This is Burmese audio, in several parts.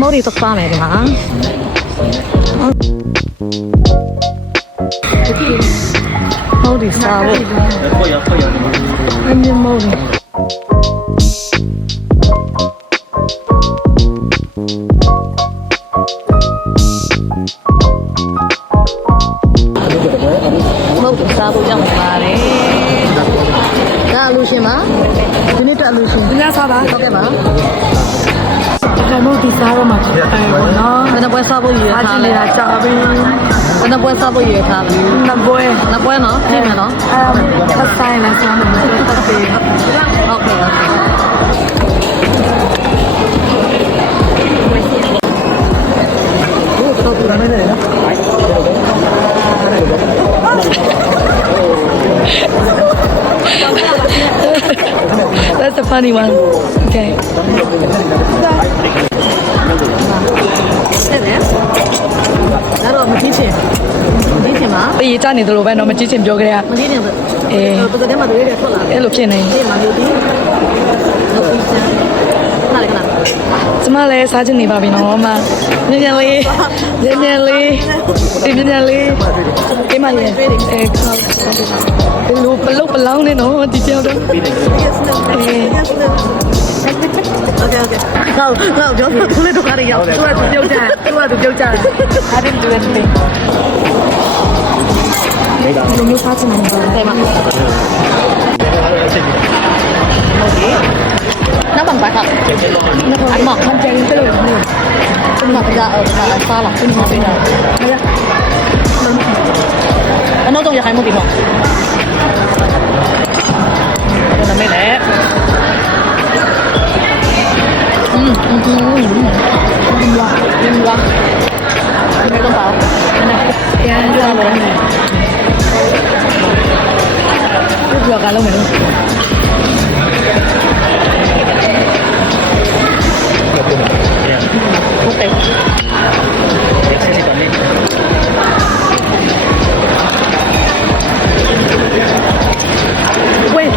mau di toko mana ya Ma? mau di Sabu. Pohon apa ya pohon apa? Hanya mau. Mau di Sabu jangan malih. Kau lucu Ma? Ini tidak lucu. Ini apa? Oke Ma. ဒီနေ့တော့အလူရှင်ညစားပါဟုတ်ကဲ့ပါဘယ်လိုဒီစားတော့မှဖြစ်တယ်နော်ဘယ်နှပွဲစားဖို့ရည်ရအားထားကြည့်လဲနေတာကြာပြီဘယ်နှပွဲစားဖို့ရည်ရထားလဲနှစ်ပွဲနှစ်ပွဲနော်ပြင်မယ်နော်အဲဖတ်ဆိုင်လည်းစားမှာဖတ်စီဟုတ်ကဲ့ဟုတ်ကဲ့ that's a funny one okay ဆက်တယ်ဒါတော့မကြည့်ချင်မကြည့်ချင်ပါအေးကြနေတယ်လို့ပဲတော့မကြည့်ချင်ပြောကြရမကြည့်ချင်ဘူးအေးပကတဲ့မှာတွေရထွက်လာတယ်အဲ့လိုဖြစ်နေဒီမှာမျိုးဒီ လည်းခဏကျမလည်းစားချင်နေပါပြီနော်အမမြန်မြန်လေးမြန်မြန်လေးအေးမြန်မြန်လေးအေးမလေးအဲခေါက်ဘလို့ပလုတ်ပလောင်းနေနော်ဒီကြောက်တော့အေးကောကောကြောက်သူလည်းတော့ခါရရောက်သူကသူကြောက်ကြသူကသူကြောက်ကြ I didn't do anything ဘယ်လိုမျိုးစားချင်နေပါလဲတဲ့မှာ 那往白上，俺忙，俺真是累，真忙不着，俺发了，真忙不着，没呀，俺那东西还没给忙，我没来，嗯嗯嗯嗯，嗯哇，嗯哇，没动手，天热了，不热干了没？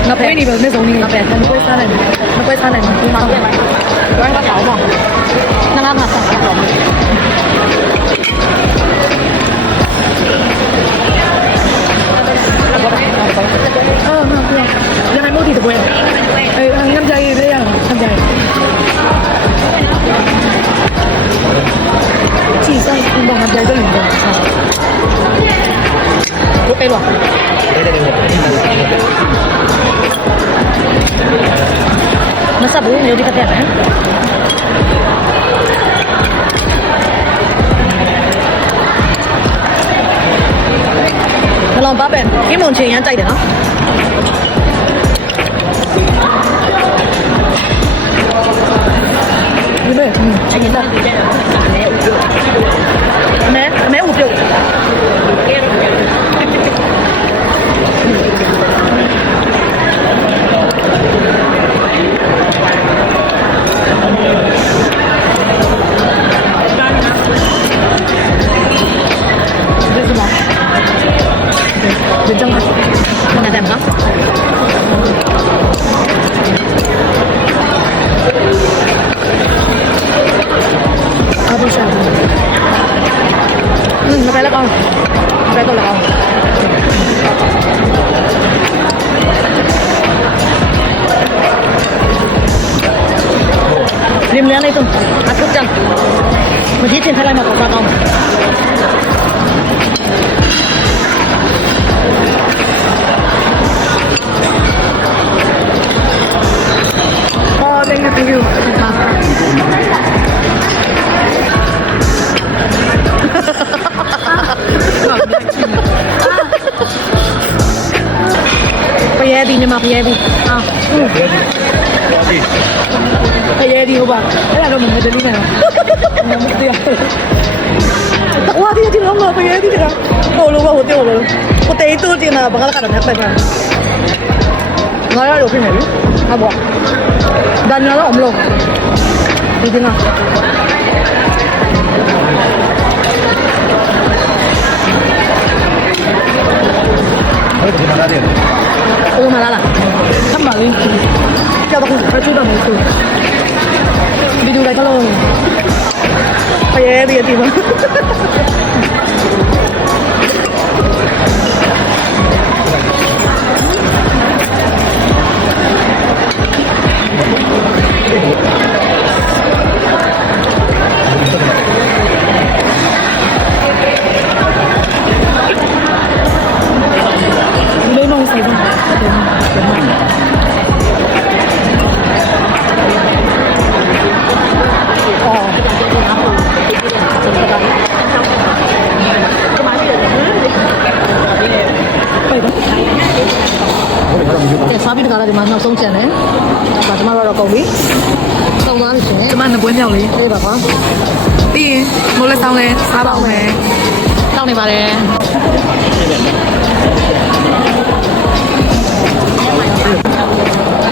No puede ni verme con una pesa, no puede estar en no puede estar en un mar. Yo era la calma. Nada más. องครับย้ายไปหนึ่งเดือนครับรถไปหรอมาสับรู้เดี๋ยวดีกระแตนะมลองป้าเป็นยี่มงเชียงใจเดี๋ยว你们，哎，你们。लिमल्याला इथून आठवत चाल म्हणजे इथे झाला ना पप्पा Pajebi, nema pajebi. Ah. Uh. Pajebi. ရဲဒီဟုတ်ပါအဲ့ဒါတော့မတလူးနိုင်ဘူးမသိရဝါဒီဒီလုံးမပရဲဒီကဟိုလိုကဟိုတေဟိုလိုဟိုတေးတူတင်တာဘာကလာတာမဖက်ပါငါရတော့ဖြစ်နေပြီဟာဘောဒါညာတော့အမလို့ဒီကနာအဲ့ဒီမှာလာတယ်ဘယ်မှာလာလားအမလေးကြောက်တော့ဖက်ချူတော့မဟုတ်ဘူး Teka lang. Kaya, di ba? စားပြီးတခါလာဒီမှာနောက်ဆုံးချန်တယ်။ဒါကျမတို့တော့ကုန်ပြီ။ကုန်သွားပြီရှင်ကျမနှစ်ပွဲမြောက်လေး။အေးပါကွာပြီးရင်မိုးလက်ဆောင်လဲစားပါအောင်မယ်။တောင်းနေပါတယ်။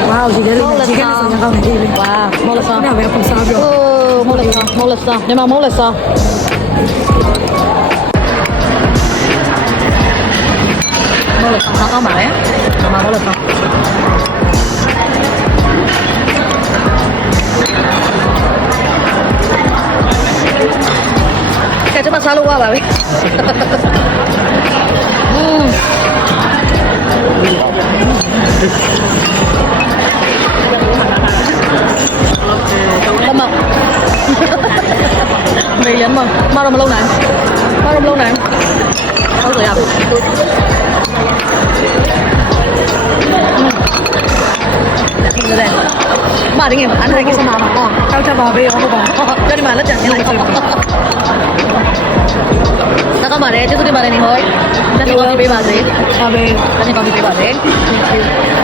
ဝါးဒီလေးလေးဒီကနေ့ဆောင်ကောင်းနေပြီ။ဝါမော်လဆာ။ညပဲပုံစားပြော။အိုးမော်လဆာမော်လဆာညီမမော်လဆာမော် சாலும் வா Bhave Lâm Mộng Mì Lâm Mộng Bao mà lâu này Bao đồng lâu này Bao rồi à Bà đi em, anh thấy cái sao mà ờ, Tao cho bò bê không bò Cho đi mà lết chẳng như này န်ဟိုင်ကိစ္စမှာပေါ့။တောက်ချက်ပါပဲရောဟုတ်ပါကြဒီမှာလက်ကြံနေလိုက်တော့ကမှာတယ်ကျေးဇူးတင်ပါတယ်နေဟောတက်ပြီးတော့ပေးပါစေ။ဒါပဲတက်ပြီးတော့ပေးပါစေ